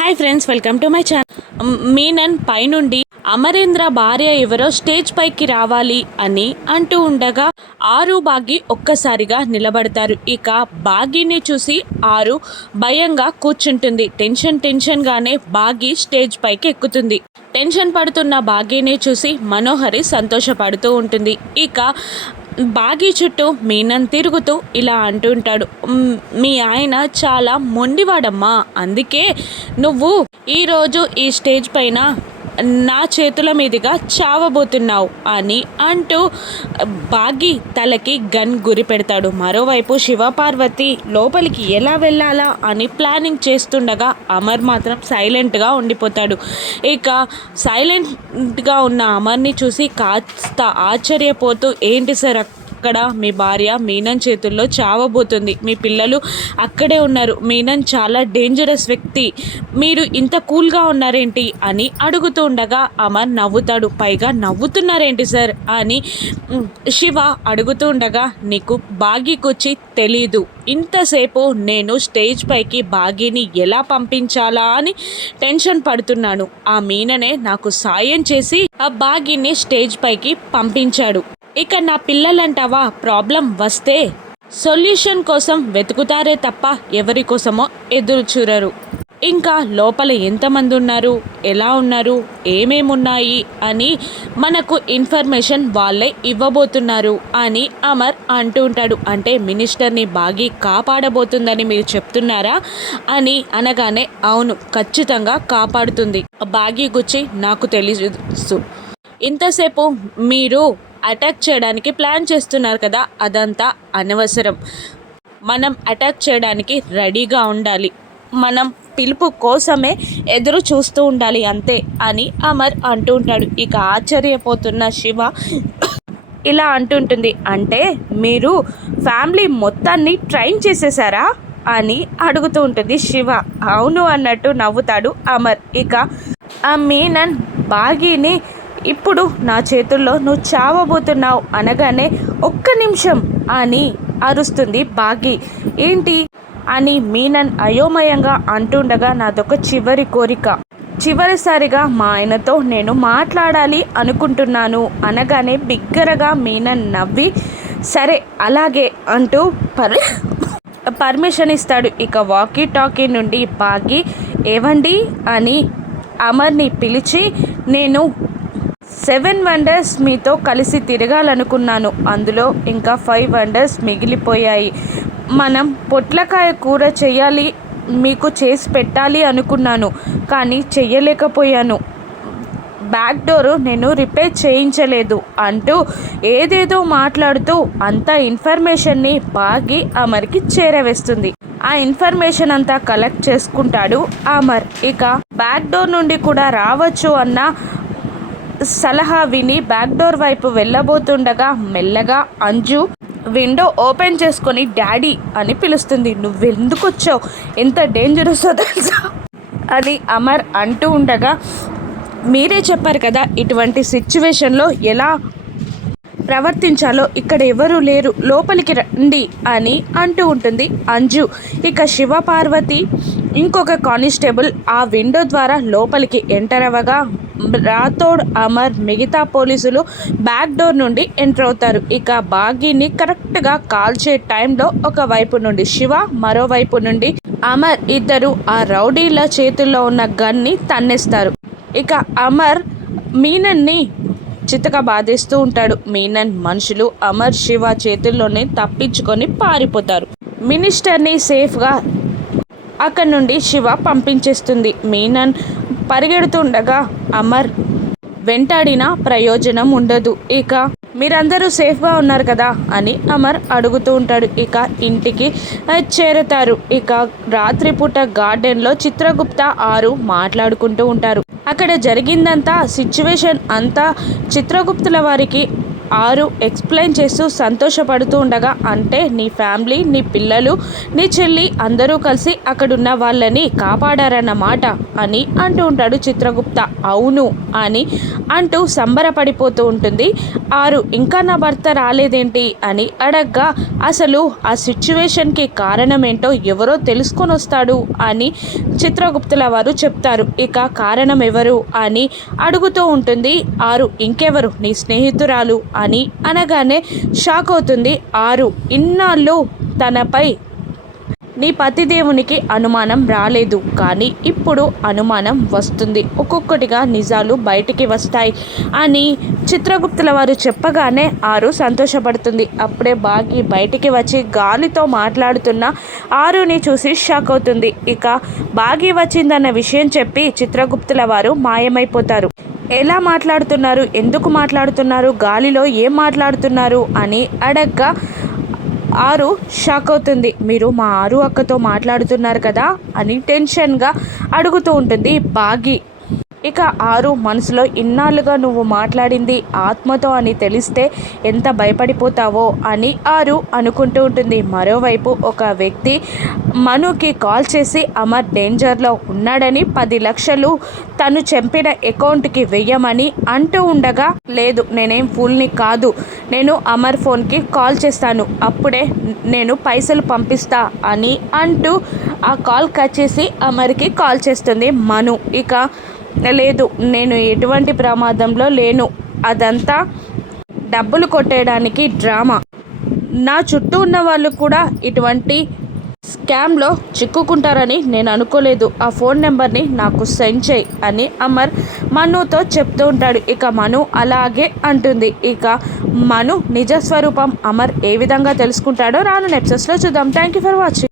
Hi friends welcome to my channel Menon పైనుండి అమరేంద్ర భార్య ఎవరో స్టేజ్ పైకి రావాలి అని అంటూ ఉండగా ఆరు బాగి ఒక్కసారిగా నిలబడతారు ఇక బాగీని చూసి ఆరు భయంగా కూర్చుంటుంది టెన్షన్ టెన్షన్గానే బాగి స్టేజ్ పైకి ఎక్కుతుంది టెన్షన్ పడుతున్న బాగీని చూసి మనోహరి సంతోషపడుతూ ఉంటుంది ఇక బాగి చుట్టూ మీనన్ తిరుగుతూ ఇలా అంటుంటాడు. మీ ఆయన చాలా మొండివాడమ్మా. అందుకే నువ్వు ఈరోజు ఈ స్టేజ్ పైన నా చేతుల మీదుగా చావబోతున్నావు అని అంటూ బాగి తలకి గన్ గురి పెడతాడు. మరోవైపు శివపార్వతి లోపలికి ఎలా వెళ్ళాలా అని ప్లానింగ్ చేస్తుండగా అమర్ మాత్రం సైలెంట్గా ఉండిపోతాడు. ఇక సైలెంట్గా ఉన్న అమర్ని చూసి కాస్త ఆశ్చర్యపోతూ ఏంటి సార్ అక్కడ మీ భార్య మీనన్ చేతుల్లో చావబోతుంది. మీ పిల్లలు అక్కడే ఉన్నారు. మీనన్ చాలా డేంజరస్ వ్యక్తి. మీరు ఇంత కూల్గా ఉన్నారేంటి? అని అడుగుతూ ఉండగా అమర్ నవ్వుతాడు. పైగా నవ్వుతున్నారేంటి సార్ అని శివ అడుగుతూ ఉండగా నీకు బాగీకొచ్చి తెలీదు. ఇంతసేపు నేను స్టేజ్ పైకి బాగీని ఎలా పంపించాలా అని టెన్షన్ పడుతున్నాను. ఆ మీననే నాకు సాయం చేసి ఆ బాగీని స్టేజ్ పైకి పంపించాడు. ఇక నా పిల్లలంటావా? ప్రాబ్లం వస్తే సొల్యూషన్ కోసం వెతుకుతారే తప్ప ఎవరి కోసమో ఎదురు చూడరు. ఇంకా లోపల ఎంతమంది ఉన్నారు? ఎలా ఉన్నారు? ఏమేమున్నాయి? అని మనకు ఇన్ఫర్మేషన్ వాళ్ళే ఇవ్వబోతున్నారు అని అమర్ అంటూ ఉంటాడు. అంటే మినిస్టర్ని బాగి కాపాడబోతుందని మీరు చెప్తున్నారా? అని అనగానే అవును ఖచ్చితంగా కాపాడుతుంది. బాగి గుచ్చి నాకు తెలుసు ఇంతసేపు మీరు అటాక్ చేయడానికి ప్లాన్ చేస్తున్నారు కదా అదంతా అనవసరం. మనం అటాక్ చేయడానికి రెడీగా ఉండాలి. మనం పిలుపు కోసమే ఎదురు చూస్తూ ఉండాలి అంతే అని అమర్ అంటూ ఉంటాడు. ఇక ఆశ్చర్యపోతున్న శివ ఇలా అంటుంటుంది అంటే మీరు ఫ్యామిలీ మొత్తాన్ని ట్రైన్ చేసేసారా అని అడుగుతూ ఉంటుంది శివ. అవును అన్నట్టు నవ్వుతాడు అమర్. ఇక ఆ మీనన్ బాగీని ఇప్పుడు నా చేతుల్లో నువ్వు చావబోతున్నావు అనగానే ఒక్క నిమిషం అని అరుస్తుంది బాగి. ఏంటి? అని మీనన్ అయోమయంగా అంటుండగా నాదొక చివరి కోరిక. చివరిసారిగా మా ఆయనతో నేను మాట్లాడాలి అనుకుంటున్నాను అనగానే బిగ్గరగా మీనన్ నవ్వి సరే అలాగే అంటూ పర్ పర్మిషన్ ఇస్తాడు. ఇక వాకీ టాకీ నుండి బాగి ఏవండి? అని అమర్ని పిలిచి నేను సెవెన్ వండర్స్ మీతో కలిసి తిరగాలనుకున్నాను. అందులో ఇంకా ఫైవ్ వండర్స్ మిగిలిపోయాయి. మనం పొట్లకాయ కూర చేయాలి మీకు చేసి పెట్టాలి అనుకున్నాను కానీ చెయ్యలేకపోయాను. బ్యాక్ డోర్ నేను రిపేర్ చేయించలేదు అంటూ ఏదేదో మాట్లాడుతూ అంత ఇన్ఫర్మేషన్ని బాగి అమర్కి చేరవేస్తుంది. ఆ ఇన్ఫర్మేషన్ అంతా కలెక్ట్ చేసుకుంటాడు అమర్. ఇక బ్యాక్ డోర్ నుండి కూడా రావచ్చు అన్న సలహా విని బ్యాక్ డోర్ వైపు వెళ్ళబోతుండగా మెల్లగా అంజు విండో ఓపెన్ చేసుకొని డాడీ అని పిలుస్తుంది. నువ్వెందుకు వచ్చావు ఎంత డేంజరస్ తెలుసా? అని అమర్ అంటూ ఉండగా మీరే చెప్పారు కదా ఇటువంటి సిచ్యువేషన్లో ఎలా ప్రవర్తించాలో ఇక్కడ ఎవరూ లేరు లోపలికి రండి అని అంటూ ఉంటుంది. అంజు ఇక శివపార్వతి ఇంకొక కానిస్టేబుల్ ఆ విండో ద్వారా లోపలికి ఎంటర్ అవ్వగా రాథోడ్ అమర్ మిగతా పోలీసులు బ్యాక్ డోర్ నుండి ఎంటర్ అవుతారు. ఇక బాగీని కరెక్ట్గా కాల్చే టైంలో ఒక వైపు నుండి శివ మరోవైపు నుండి అమర్ ఇద్దరు ఆ రౌడీల చేతుల్లో ఉన్న గన్ని తన్నేస్తారు. ఇక అమర్ మీనన్ని చితక బాధేస్తూ ఉంటాడు. మీనన్ మనుషులు అమర్ శివ చేతుల్లోనే తప్పించుకొని పారిపోతారు. మినిస్టర్ని సేఫ్గా అక్కడి నుండి శివ పంపించేస్తుంది. మీనన్ పరిగెడుతుండగా అమర్ వెంటాడిన ప్రయోజనం ఉండదు. ఇక మీరందరూ సేఫ్గా ఉన్నారు కదా? అని అమర్ అడుగుతూ ఉంటాడు. ఇక ఇంటికి చేరతారు. ఇక రాత్రిపూట గార్డెన్లో చిత్రగుప్త ఆరు మాట్లాడుకుంటూ ఉంటారు. అక్కడ జరిగిందంతా సిచ్యువేషన్ అంతా చిత్రగుప్తుల వారికి ఆరు ఎక్స్ప్లెయిన్ చేస్తూ సంతోషపడుతూ ఉండగా అంటే నీ ఫ్యామిలీ నీ పిల్లలు నీ చెల్లి అందరూ కలిసి అక్కడున్న వాళ్ళని కాపాడారన్నమాట అని అంటూ ఉంటాడు చిత్రగుప్త. అవును అని అంటూ సంబరపడిపోతూ ఉంటుంది. ఆరు ఇంకా నా భర్త రాలేదేంటి అని అడగ్గా అసలు ఆ సిచ్యువేషన్కి కారణమేంటో ఎవరో తెలుసుకొని వస్తాడు అని చిత్రగుప్తుల వారు చెప్తారు. ఇక కారణం ఎవరు అని అడుగుతూ ఉంటుంది. ఆరు ఇంకెవరు? నీ స్నేహితురాలు అని అనగానే షాక్ అవుతుంది. ఆరు ఇన్నాళ్ళు తనపై నీ పతిదేవునికి అనుమానం రాలేదు కానీ ఇప్పుడు అనుమానం వస్తుంది. ఒక్కొక్కటిగా నిజాలు బయటికి వస్తాయి అని చిత్రగుప్తుల వారు చెప్పగానే ఆరు సంతోషపడుతుంది. అప్పుడే బాగి బయటికి వచ్చి గాలితో మాట్లాడుతున్న ఆరుని చూసి షాక్ అవుతుంది. ఇక బాగి వచ్చిందన్న విషయం చెప్పి చిత్రగుప్తుల వారు మాయమైపోతారు. ఎలా మాట్లాడుతున్నారు? ఎందుకు మాట్లాడుతున్నారు? గాలిలో ఏం మాట్లాడుతున్నారు? అని అడగ్గా ఆరు షాక్ అవుతుంది. మీరు మా ఆరు అక్కతో మాట్లాడుతున్నారు కదా అని టెన్షన్గా అడుగుతూ ఉంటుంది బాగి. ఇక ఆరు మనసులో ఇన్నాళ్ళుగా నువ్వు మాట్లాడింది ఆత్మతో అని తెలిస్తే ఎంత భయపడిపోతావో అని ఆరు అనుకుంటూ ఉంటుంది. మరోవైపు ఒక వ్యక్తి మనుకి కాల్ చేసి అమర్ డేంజర్లో ఉన్నాడని పది లక్షలు తను చంపిన అకౌంట్కి వెయ్యమని అంటూ ఉండగా లేదు నేనేం ఫుల్ని కాదు. నేను అమర్ ఫోన్కి కాల్ చేస్తాను. అప్పుడే నేను పైసలు పంపిస్తా అని అంటూ ఆ కాల్ కట్ చేసి అమర్కి కాల్ చేస్తుంది మను. ఇక లేదు నేను ఎటువంటి ప్రమాదంలో లేను. అదంతా డబ్బులు కొట్టేయడానికి డ్రామా. నా చుట్టూ ఉన్న వాళ్ళు కూడా ఇటువంటి స్కామ్లో చిక్కుకుంటారని నేను అనుకోలేదు. ఆ ఫోన్ నెంబర్ని నాకు సెండ్ చేయి అని అమర్ మనుతో చెప్తూ ఉంటాడు. ఇక మను అలాగే అంటుంది. ఇక మను నిజ స్వరూపం అమర్ ఏ విధంగా తెలుసుకుంటాడో రాను నెప్సెస్లో చూద్దాం. Thank you for watching